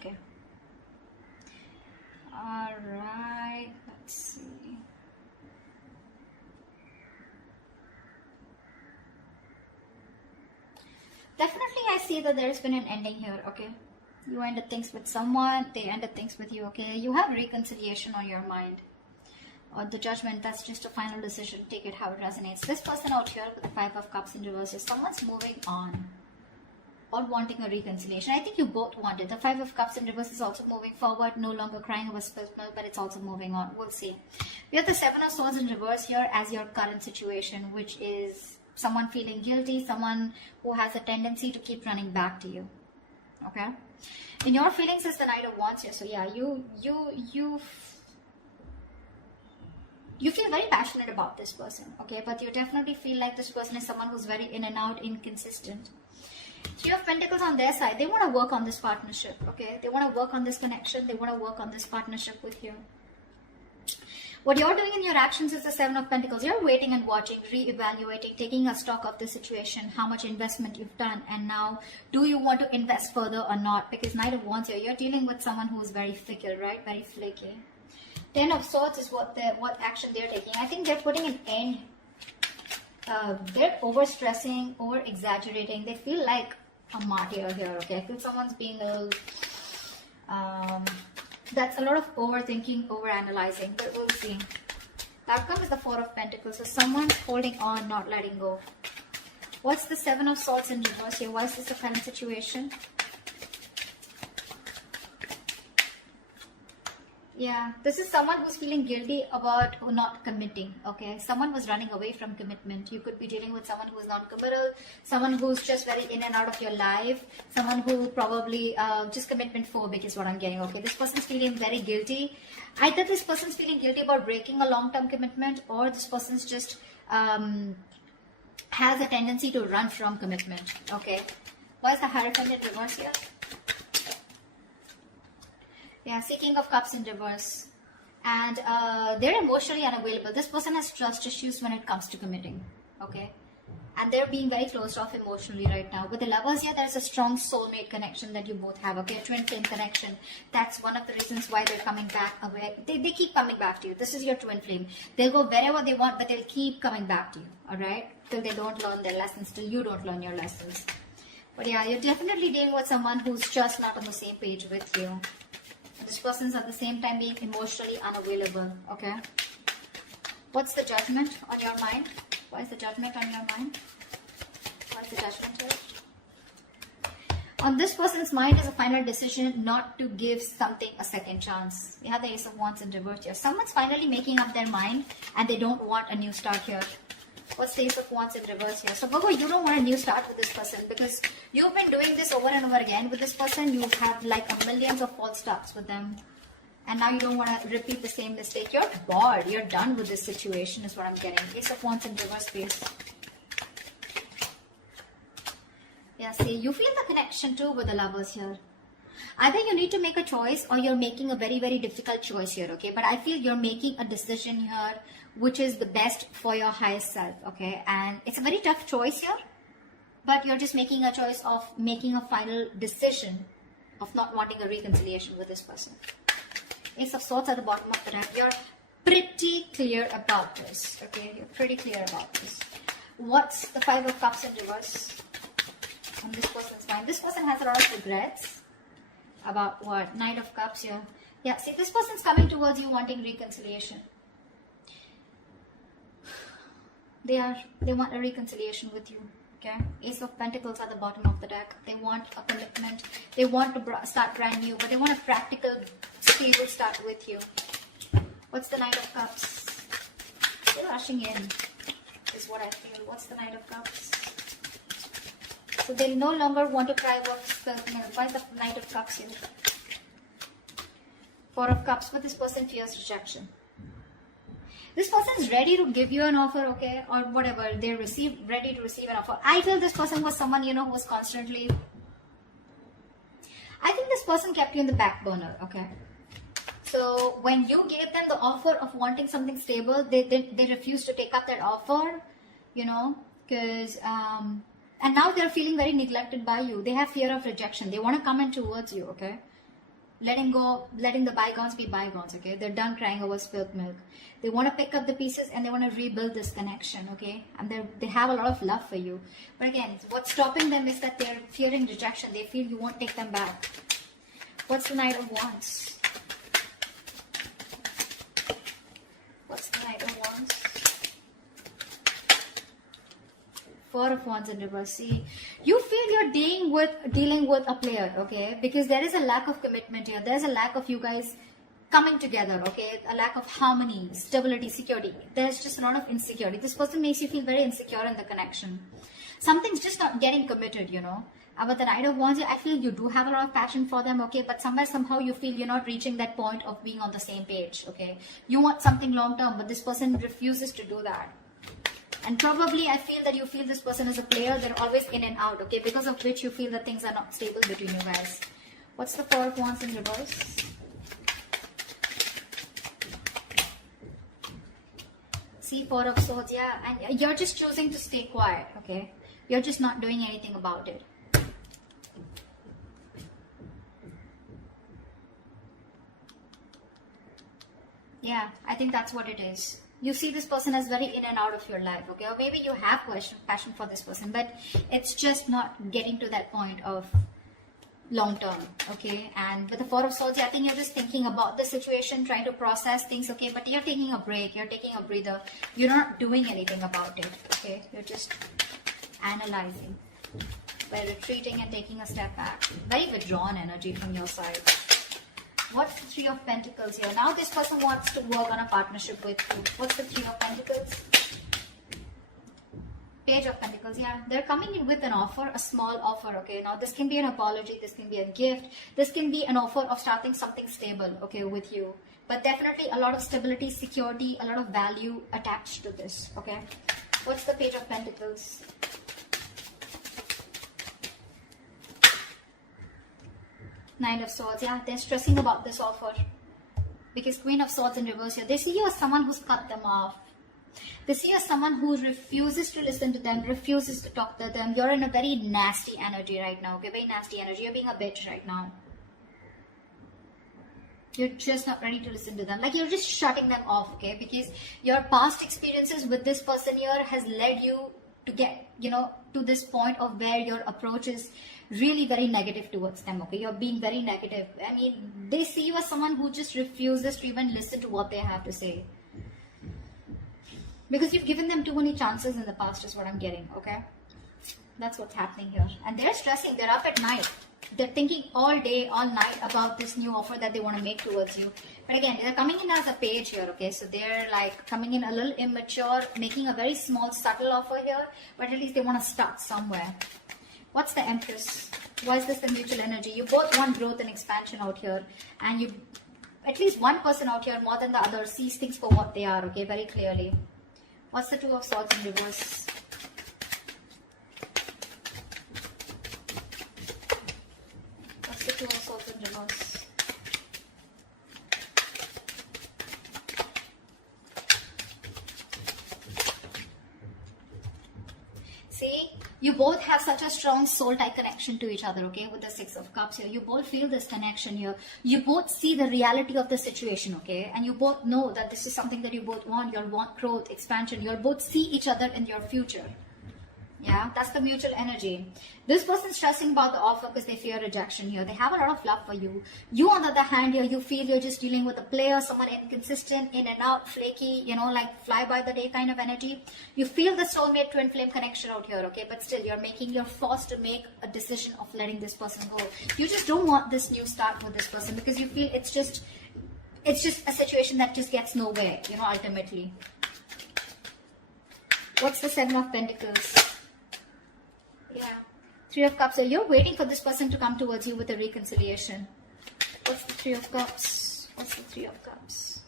Okay. All right. Let's see. Definitely, I see that there's been an ending here. Okay. You ended things with someone. They ended things with you. Okay. You have reconciliation on your mind. Or the judgment, that's just a final decision. Take it how it resonates. This person out here with the 5 of Cups in reverse is someone's moving on or wanting a reconciliation. I think you both want it. The 5 of Cups in reverse is also moving forward, no longer crying over spilled milk, but it's also moving on. We'll see. We have the 7 of Swords in reverse here as your current situation, which is someone feeling guilty, someone who has a tendency to keep running back to you. Okay? In your feelings is the Knight of Wands here. So yeah, you feel very passionate about this person, okay? But you definitely feel like this person is someone who's very in and out, inconsistent. 3 of Pentacles on their side. They want to work on this partnership, okay? They want to work on this connection. They want to work on this partnership with you. What you're doing in your actions is the 7 of Pentacles. You're waiting and watching, re-evaluating, taking a stock of the situation, how much investment you've done, and now do you want to invest further or not? Because Knight of Wands here, you're dealing with someone who's very fickle, right? Very flaky. 10 of Swords is what action they're taking. I think they're putting an end. They're over-stressing, over-exaggerating. They feel like a martyr here, okay? I feel someone's being a little... that's a lot of overthinking, over-analyzing, but we'll see. The outcome is the 4 of Pentacles. So someone's holding on, not letting go. What's the 7 of Swords in reverse here? Why is this the current situation? Yeah, this is someone who's feeling guilty about not committing, okay? Someone was running away from commitment. You could be dealing with someone who's non-committal, someone who's just very in and out of your life, someone who probably just commitment phobic is what I'm getting, okay? This person's feeling very guilty. Either this person's feeling guilty about breaking a long-term commitment, or this person's just has a tendency to run from commitment, okay? Why is the Hierophant in reverse here? Yeah, King of Cups in reverse. And they're emotionally unavailable. This person has trust issues when it comes to committing. Okay. And they're being very closed off emotionally right now. With the Lovers here, there's a strong soulmate connection that you both have. Okay, a twin flame connection. That's one of the reasons why they're coming back away. They keep coming back to you. This is your twin flame. They'll go wherever they want, but they'll keep coming back to you. Alright? Till they don't learn their lessons. Till you don't learn your lessons. But yeah, you're definitely dealing with someone who's just not on the same page with you. This person's at the same time being emotionally unavailable, okay? What's the judgment on your mind? Why is the judgment on your mind? Why is the judgment here? On this person's mind is a final decision not to give something a second chance. We have the Ace of Wands in reverse here. Someone's finally making up their mind and they don't want a new start here. What's the Ace of Wands in reverse here? So Virgo, you don't want a new start with this person because you've been doing this over and over again with this person. You have like a millions of false starts with them. And now you don't want to repeat the same mistake. You're bored. You're done with this situation is what I'm getting. Ace of Wands in reverse space. Yeah, see, you feel the connection too with the Lovers here. Either you need to make a choice or you're making a very, very difficult choice here, okay? But I feel you're making a decision here which is the best for your highest self, okay? And it's a very tough choice here, but you're just making a choice of making a final decision of not wanting a reconciliation with this person. Ace of Swords at the bottom of the deck. You're pretty clear about this, okay? You're pretty clear about this. What's the 5 of Cups in reverse on this person's mind? This person has a lot of regrets. About what? Knight of Cups here. Yeah, see, this person's coming towards you wanting reconciliation. They want a reconciliation with you. Okay. Ace of Pentacles at the bottom of the deck. They want a commitment. They want to start brand new, but they want a practical, stable start with you. What's the Knight of Cups? They're rushing in, is what I feel. What's the Knight of Cups? So they no longer want to cry about self-milk. Why is the Knight of Cups here? 4 of Cups, but this person fears rejection. This person is ready to give you an offer, okay, or whatever. They're ready to receive an offer. I feel this person was someone, you know, who was constantly... I think this person kept you in the back burner, okay. So when you gave them the offer of wanting something stable, they refused to take up that offer, you know, because... and now they're feeling very neglected by you. They have fear of rejection. They want to come in towards you, okay. letting go, letting the bygones be bygones, okay? They're done crying over spilled milk. They want to pick up the pieces and they want to rebuild this connection, okay? And they have a lot of love for you. But again, what's stopping them is that they're fearing rejection. They feel you won't take them back. What's the Knight of Wands? What's the Knight of Wands? Four of Wands in reverse. See, you feel you're dealing with a player, okay? Because there is a lack of commitment here. There's a lack of you guys coming together, okay? A lack of harmony, stability, security. There's just a lot of insecurity. This person makes you feel very insecure in the connection. Something's just not getting committed, you know. With the Knight of Wands, I feel you do have a lot of passion for them, okay? But somehow you feel you're not reaching that point of being on the same page, okay? You want something long term, but this person refuses to do that. And probably I feel that you feel this person is a player. They're always in and out, okay? Because of which you feel that things are not stable between you guys. What's the Four of Wands in reverse? See, Four of Swords, yeah. And you're just choosing to stay quiet, okay? You're just not doing anything about it. Yeah, I think that's what it is. You see this person as very in and out of your life, okay? Or maybe you have passion for this person, but it's just not getting to that point of long term, okay? And with the Four of Swords, I think you're just thinking about the situation, trying to process things, okay? But you're taking a break, you're taking a breather. You're not doing anything about it, okay? You're just analyzing by retreating and taking a step back. Very withdrawn energy from your side. What's the Three of Pentacles here? Now this person wants to work on a partnership with you. What's the Three of Pentacles? Page of Pentacles, yeah. They're coming in with an offer, a small offer, okay? Now this can be an apology, this can be a gift, this can be an offer of starting something stable, okay, with you. But definitely a lot of stability, security, a lot of value attached to this, okay? What's the Page of Pentacles? Nine of Swords, yeah, they're stressing about this offer. Because Queen of Swords in reverse here, they see you as someone who's cut them off. They see you as someone who refuses to listen to them, refuses to talk to them. You're in a very nasty energy right now, okay? Very nasty energy. You're being a bitch right now. You're just not ready to listen to them. Like, you're just shutting them off, okay? Because your past experiences with this person here has led you to get, you know, to this point of where your approach is really very negative towards them, okay? You're being very negative. I mean, they see you as someone who just refuses to even listen to what they have to say. Because you've given them too many chances in the past is what I'm getting, okay? That's what's happening here. And they're stressing. They're up at night. They're thinking all day, all night about this new offer that they want to make towards you. But again, they're coming in as a page here, okay? So they're like coming in a little immature, making a very small, subtle offer here. But at least they want to start somewhere. What's the Empress? Why is this the mutual energy? You both want growth and expansion out here. And you, at least one person out here more than the other, sees things for what they are, okay? Very clearly. What's the Two of Swords in reverse? What's the Two of Swords in reverse? See, you both have such a strong soul tie connection to each other, okay? With the Six of Cups here, you both feel this connection here. You both see the reality of the situation, okay? And you both know that this is something that you both want. You want growth, expansion. You both see each other in your future. Yeah, that's the mutual energy. This person's stressing about the offer because they fear rejection here. They have a lot of love for you. You, on the other hand, here, you feel you're just dealing with a player, someone inconsistent, in and out, flaky, you know, like fly by the day kind of energy. You feel the soulmate twin flame connection out here, okay? But still, you're forced to make a decision of letting this person go. You just don't want this new start with this person because you feel it's just a situation that just gets nowhere, you know, ultimately. What's the Seven of Pentacles? Yeah, Three of Cups. So you're waiting for this person to come towards you with a reconciliation. What's the Three of Cups? What's the Three of Cups?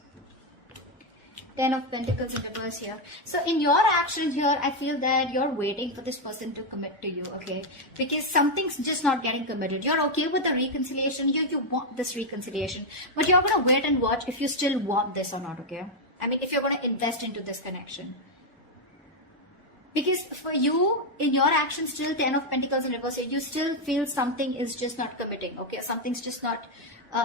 Ten of Pentacles in reverse here. So in your action here, I feel that you're waiting for this person to commit to you, okay? Because something's just not getting committed. You're okay with the reconciliation. You want this reconciliation. But you're going to wait and watch if you still want this or not, okay? I mean, if you're going to invest into this connection. Because for you, in your action, still 10 of Pentacles in reverse, you still feel something is just not committing, okay? Something's just not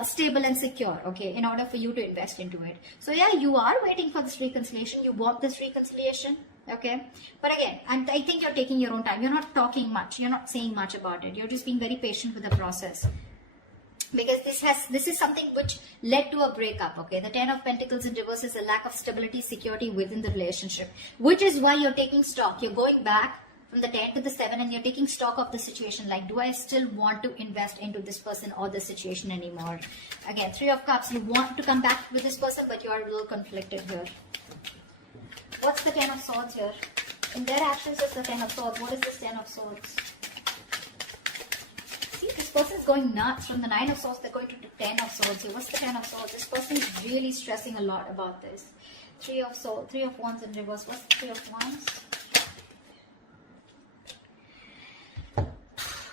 stable and secure, okay, in order for you to invest into it. So yeah, you are waiting for this reconciliation. You want this reconciliation, okay? But again, I think you're taking your own time. You're not talking much. You're not saying much about it. You're just being very patient with the process. Because this is something which led to a breakup, okay? The 10 of Pentacles in reverse is a lack of stability, security within the relationship, which is why you're taking stock. You're going back from the 10 to the 7 and you're taking stock of the situation. Like, do I still want to invest into this person or this situation anymore? Again, 3 of Cups, you want to come back with this person, but you are a little conflicted here. What's the 10 of Swords here? In their actions is the 10 of Swords. What is this 10 of Swords? See, this person is going nuts. From the 9 of Swords, they're going to the 10 of Swords here. What's the 10 of Swords? This person is really stressing a lot about this. 3 of Swords, 3 of Wands in reverse. What's the 3 of Wands?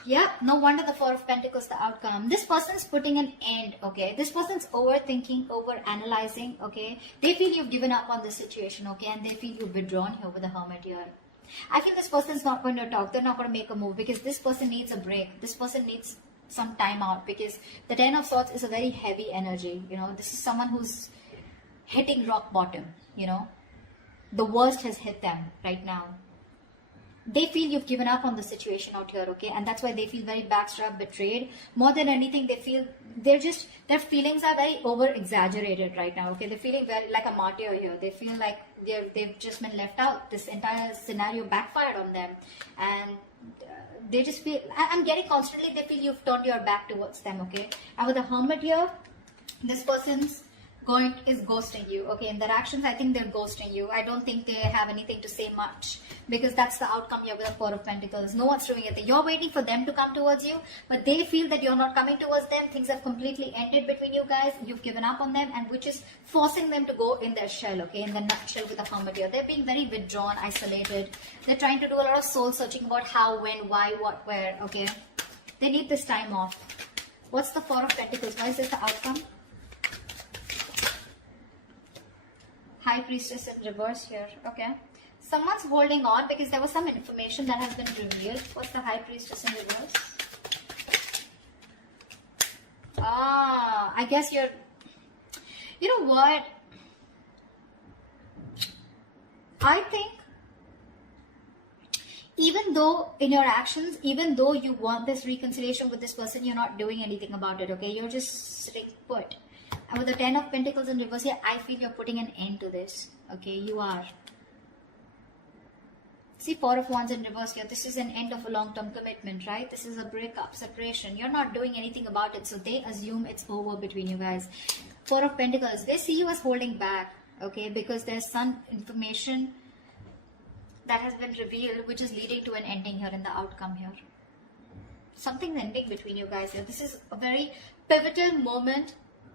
Yeah, no wonder the 4 of Pentacles, the outcome. This person's putting an end, okay? This person's overthinking, over-analyzing, okay? They feel you've given up on this situation, okay? And they feel you've withdrawn here with the Hermit here. I feel this person's not going to talk. They're not going to make a move because this person needs a break. This person needs some time out because the 10 of Swords is a very heavy energy, you know? This is someone who's hitting rock bottom, you know? The worst has hit them right now. They feel you've given up on the situation out here, okay? And that's why they feel very backstabbed, betrayed. More than anything, they feel their feelings are very over-exaggerated right now, okay? They're feeling very like a martyr here. They feel like they've just been left out. This entire scenario backfired on them. And they just feel, I'm getting constantly, they feel you've turned your back towards them, okay? And with the Hermit here, this person's is ghosting you, okay? In their actions, I think they're ghosting you. I don't think they have anything to say much because that's the outcome here with the 4 of Pentacles. No one's doing anything. You're waiting for them to come towards you, but they feel that you're not coming towards them. Things have completely ended between you guys. You've given up on them, and which is forcing them to go in their shell, okay? In the nutshell with the Hermit here. They're being very withdrawn, isolated. They're trying to do a lot of soul searching about how, when, why, what, where, okay? They need this time off. What's the 4 of Pentacles? Why is this the outcome? High Priestess in reverse here, okay? Someone's holding on because there was some information that has been revealed. What's the High Priestess in reverse? I guess you know what? I think even though in your actions, even though you want this reconciliation with this person, you're not doing anything about it, okay? You're just sitting put. And with the 10 of Pentacles in reverse here, I feel you're putting an end to this. Okay, you are. See, 4 of Wands in reverse here. This is an end of a long-term commitment, right? This is a breakup, separation. You're not doing anything about it. So they assume it's over between you guys. 4 of Pentacles. They see you as holding back. Okay, because there's some information that has been revealed which is leading to an ending here in the outcome here. Something's ending between you guys here. This is a very pivotal moment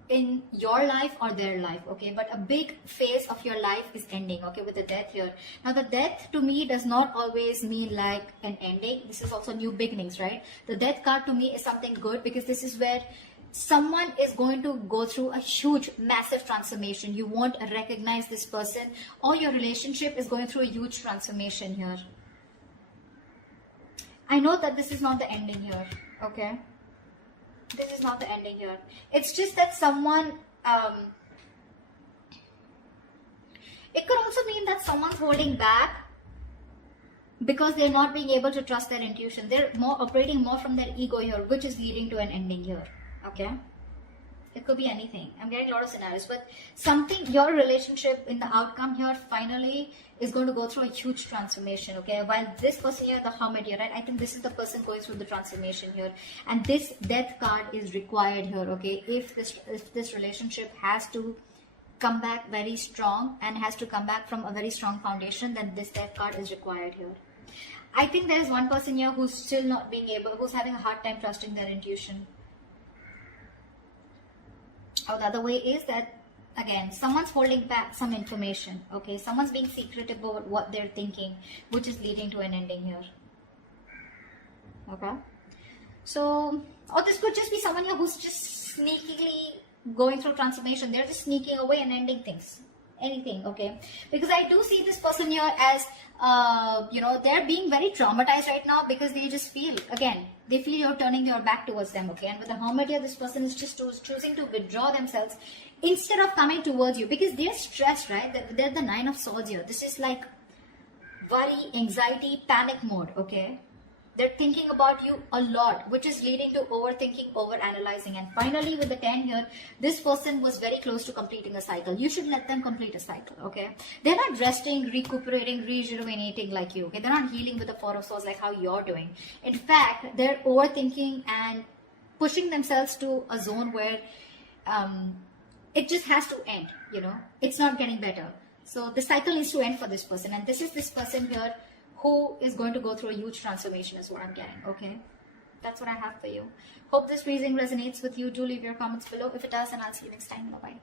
in your life or their life, okay? But a big phase of your life is ending, okay, with the Death here. Now, the Death to me does not always mean like an ending. This is also new beginnings, right? The Death card to me is something good because this is where someone is going to go through a huge, massive transformation. You won't recognize this person, or your relationship is going through a huge transformation here. I know that this is not the ending here, okay? This is not the ending here. It's just that someone, it could also mean that someone's holding back because they're not being able to trust their intuition. They're operating more from their ego here, which is leading to an ending here. Okay? It could be anything. I'm getting a lot of scenarios, but something, your relationship in the outcome here finally is going to go through a huge transformation, okay? While this person here, the Hermit here, right? I think this is the person going through the transformation here. And this Death card is required here, okay? If this relationship has to come back very strong and has to come back from a very strong foundation, then this Death card is required here. I think there is one person here who's still not being able, who's having a hard time trusting their intuition. Or the other way is that, again, someone's holding back some information, okay? Someone's being secretive about what they're thinking, which is leading to an ending here. Okay? So, or this could just be someone here who's just sneakily going through transformation. They're just sneaking away and ending things. anything, okay? Because I do see this person here as, they're being very traumatized right now because they just feel, again, they feel you're turning your back towards them, okay? And with the Hermit here, this person is just choosing to withdraw themselves instead of coming towards you because they're stressed, right? They're the 9 of Swords here. This is like worry, anxiety, panic mode, okay? They're thinking about you a lot, which is leading to overthinking, overanalyzing. And finally, with the 10 here, this person was very close to completing a cycle. You should let them complete a cycle, okay? They're not resting, recuperating, rejuvenating like you, okay? They're not healing with the 4 of Swords like how you're doing. In fact, they're overthinking and pushing themselves to a zone where it just has to end, It's not getting better. So the cycle needs to end for this person. And this is this person here who is going to go through a huge transformation is what I'm getting, okay? That's what I have for you. Hope this reading resonates with you. Do leave your comments below. If it does, then I'll see you next time. Bye-bye.